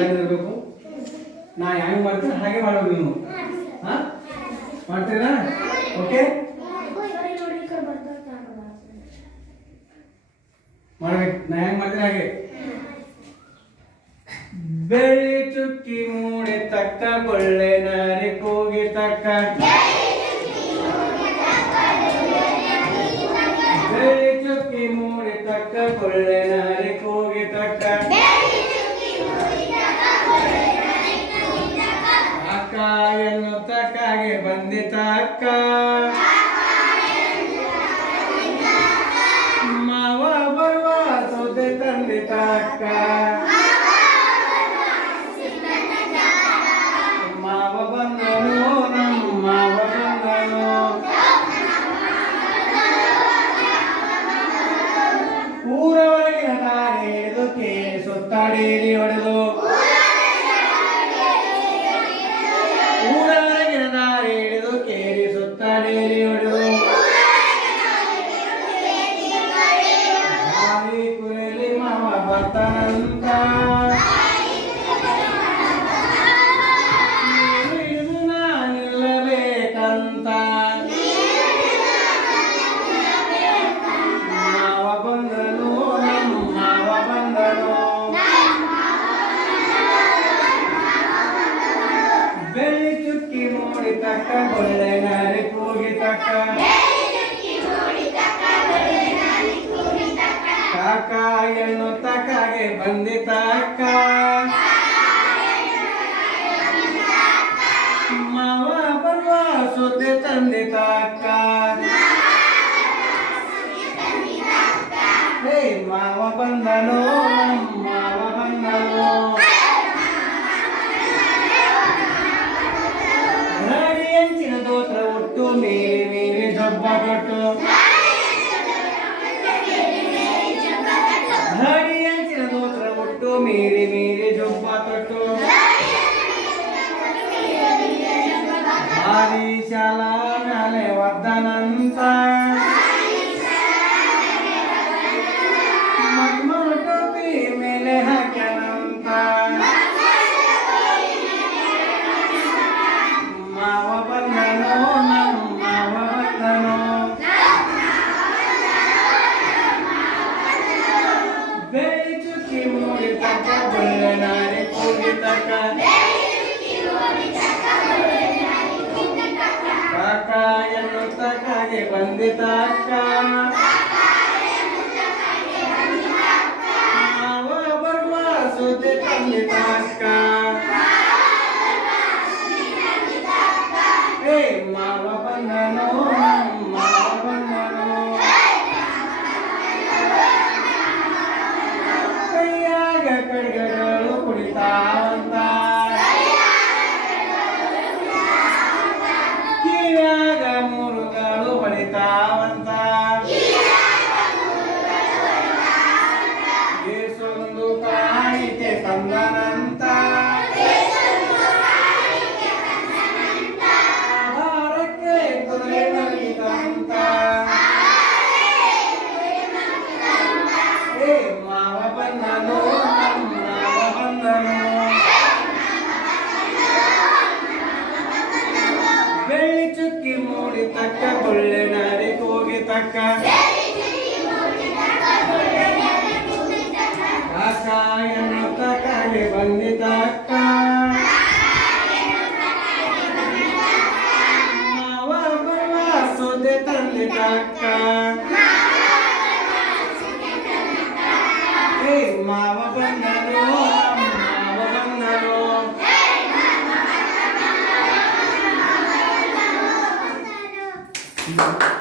ಇರಬೇಕು. ನಾ ಹೆಂಗ್ ಮಾಡ್ತೀನಿ ಹಾಗೆ ಮಾಡೋದು ನೀವು. ಹಾ ಮಾಡ್ತೀರಾ? ಓಕೆ ಮಾಡ್ಬೇಕು. ನಾ ಹೆಂಗ್ ಮಾಡ್ತೀನಿ ಹಾಗೆ. ಬೆಳ್ಳಿ ಚುಕ್ಕಿ ಮೂಡೆ ತಕ್ಕ ಕೊಳ್ಳೆ ನಾರಿ ಕೂಗಿ ತಕ್ಕ. ಬೆಳ್ಳಿ ಚುಕ್ಕಿ ಮೂಡೆ ತಕ್ಕ ಕೊಳ್ಳೆ ನಾರಿ ಕೂಗಿ ತಕ್ಕ. ಅಕ್ಕ ಎನ್ನುತ್ತಕ್ಕಾಗೆ ಬಂದಿತ ಅಕ್ಕ. ಮಾವ ಬರುವ ಸೌದೆ ತಂದಿತ ಅಕ್ಕ. ಮಾವ ಬಂದನು ನಮ್ಮ ಮಾವ ಬಂದನು. ಊರವರೆಗಿನ ದಾರಿ ಹಿಡಿದು ಕೇಳಿ ಸುತ್ತಾಡೇರಿ ಹೊಡೆದು. ಊರವರೆಗಿನ ದಾರಿ ಹಿಡಿದು ಕೇರಿ ಸುತ್ತಾಡೇರಿ ಹೊಡೆದು. ದಾರಿ ಕುರಿಲಿ ಮಾವ ಬರ್ತಾನಂತ. ಹಿಡಿದು ನಾನಿಲ್ಲಬೇಕಂತ. ಮಾವ ಬಂದನು ನಮ್ಮ ಮಾವ ಬಂದನು. ಬೆಳ್ಳಿ ಚುಕ್ಕಿ ಮೂಡಿ ತಕ್ಕ ಕೊಳ್ಳೆ ನಾರಿ ಕೂಗಿ ತಕ್ಕ. ಕಾಕ ಎನ್ನುತ್ತಕ್ಕಾಗೆ ಬಂದಿತ ಅಕ್ಕ. ಮಾವ ಬರುವ ಸುದ್ದಿ ತಂದಿತ ಅಕ್ಕ. ಹೇ ಮಾವ ಬಂದನು ನಮ್ಮ ಮಾವ ಬಂದನು. ಹಡಿ ಹಂಚಿನ ದೋತ್ರ ಒಟ್ಟು ಮೀರಿ ಮೀರಿ ಜಬ್ಬ ಕೊಟ್ಟು. ಹಡಿ ಹಂಚಿನ ದೋತ್ರ ಒಟ್ಟು ಮೀರಿ ಮೀರಿ ಜಬ್ಬ ತೊಟ್ಟು. ಭಾರಿ ಶಾಲಾ ಮೇಲೆ ಒದ್ದನಂತ. ಮಗ್ಮಲ ಟೋಪಿ ಮೇಲೆ ಹಾಕ್ಯಾನಂತ. ಮಾವ ಬಂದನು ನಮ್ಮ ಮಾವ ಬಂದನು. ಬೆಳ್ಳಿ ಚುಕ್ಕಿ ಮೂಡಿ ತಕ್ಕ ಕೊಳ್ಳೆ ನಾರಿ ಕೂಗಿ ತಕ್ಕ. ಕಾಕ ಎನ್ನುತ್ತಕ್ಕಾಗೆ ಬಂದಿತ ಅಕ್ಕ. ಮಾವ ಬರುವ ಸುದ್ದಿ ತಂದಿತ ಅಕ್ಕ. ಹೇ ಮಾವ ಬಂದನು ನಮ್ಮ ಮಾವ ಬಂದನು. ಕೈಯಾಗ ಕಡ್ಗಗಳು ಕುಡಿತಾವಂತ. ಕಿವ್ಯಾಗ ಮೂರುಗಳು ಹೊಡಿತಾವಂತ. ಏಸೊಂದು ಕಾಣಿಕೆ ತಂದನಂತ. ಆಧಾರಕ್ಕೆ ಕುದುರೆ ಮಲಗಿತಂತ. ಹೇ ಮಾವ ಬಂದನು ನಮ್ಮ ಮಾವ ಬಂದನು. ಬೆಳ್ಳಿ ಚುಕ್ಕಿ ಮೂಡಿ ತಕ್ಕ ಕೊಳ್ಳೆ ನಾರಿ ಕೂಗಿ ತಕ್ಕ. ಕಾಕ ಎನ್ನುತ್ತಕ್ಕಾಗೆ ಬಂದಿತ ಅಕ್ಕ. ಮಾವ ಬರುವ ಸೌದೆ ತಂದಿತ ಅಕ್ಕ. ಹೇ ಮಾವ ಬಂದನು ನಮ್ಮ ಮಾವ ಬಂದನು. Thank you.